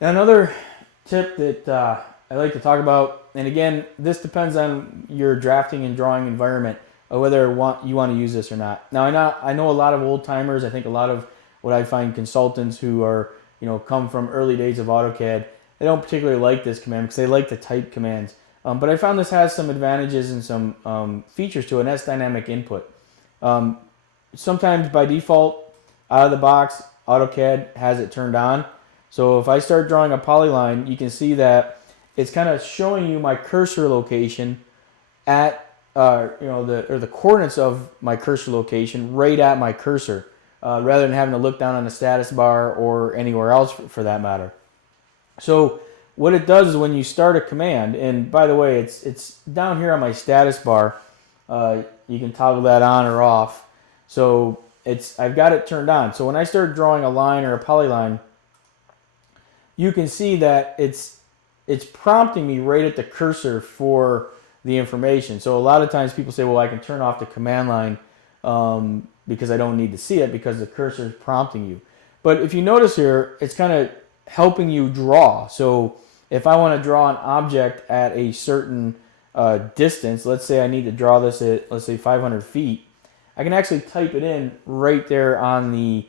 Now, another tip that I like to talk about, and again, this depends on your drafting and drawing environment, whether you want to use this or not. Now, I know a lot of old timers. I think a lot of what I find consultants who are, come from early days of AutoCAD, they don't particularly like this command because they like to type commands. But I found this has some advantages and some features to it, and that's dynamic input. Um, Sometimes by default, out of the box, AutoCAD has it turned on. So if I start drawing a polyline, you can see that it's kind of showing you my cursor location at the coordinates of my cursor location right at my cursor, rather than having to look down on the status bar or anywhere else for that matter. So what it does is when you start a command, and by the way, it's down here on my status bar. You can toggle that on or off. So I've got it turned on. So when I start drawing a line or a polyline, you can see that it's prompting me right at the cursor for the information. So a lot of times people say, well, I can turn off the command line because I don't need to see it because the cursor is prompting you. But if you notice here, it's kind of helping you draw. So if I want to draw an object at a certain distance, let's say I need to draw this at, let's say, 500 feet, I can actually type it in right there on the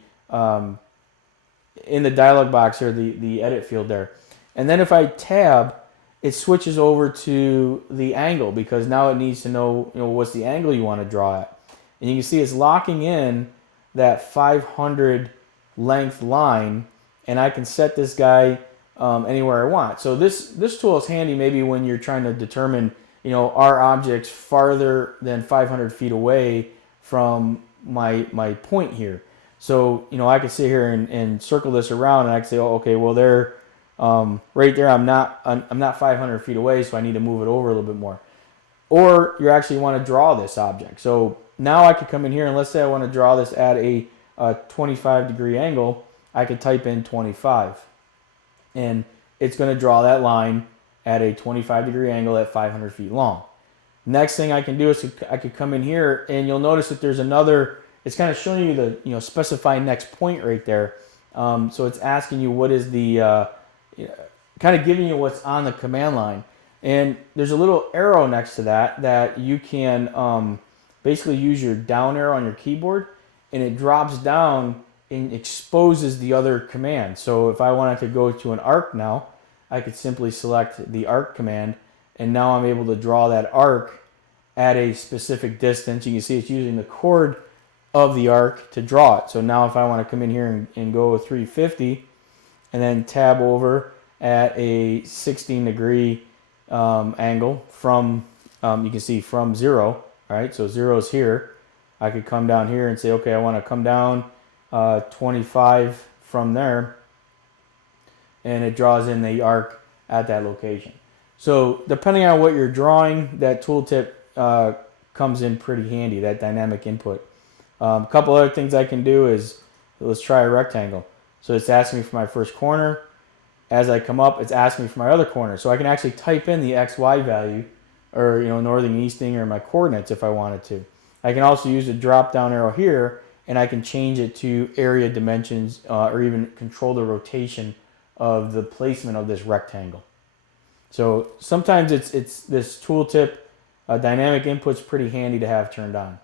in the dialog box or the edit field there. And then if I tab, it switches over to the angle because now it needs to know, what's the angle you want to draw at. And you can see it's locking in that 500 length line, and I can set this guy anywhere I want. So this tool is handy maybe when you're trying to determine, are objects farther than 500 feet away from my point here. So, I could sit here and circle this around, and I can say, oh, okay, well, they're right there. I'm not 500 feet away, so I need to move it over a little bit more. Or you actually want to draw this object. So now I could come in here, and let's say I want to draw this at a 25-degree angle. I could type in 25, and it's going to draw that line at a 25-degree angle at 500 feet long. Next thing I can do is I could come in here, and you'll notice that there's another. It's kind of showing you the specify next point right there. So it's asking you what is the kind of giving you what's on the command line, and there's a little arrow next to that you can basically use your down arrow on your keyboard, and it drops down and exposes the other command. So if I wanted to go to an arc now, I could simply select the arc command, and now I'm able to draw that arc at a specific distance. You can see it's using the chord of the arc to draw it. So now if I want to come in here and go 350 and then tab over at a 16-degree angle from, you can see from 0, right? So 0 is here. I could come down here and say, okay, I want to come down 25 from there, and it draws in the arc at that location. So depending on what you're drawing, that tooltip comes in pretty handy, that dynamic input. A couple other things I can do is, let's try a rectangle. So it's asking me for my first corner. As I come up, it's asking me for my other corner. So I can actually type in the XY value, or northing, easting, or my coordinates if I wanted to. I can also use the drop down arrow here, and I can change it to area dimensions, or even control the rotation of the placement of this rectangle. So sometimes it's this tooltip, dynamic input's pretty handy to have turned on.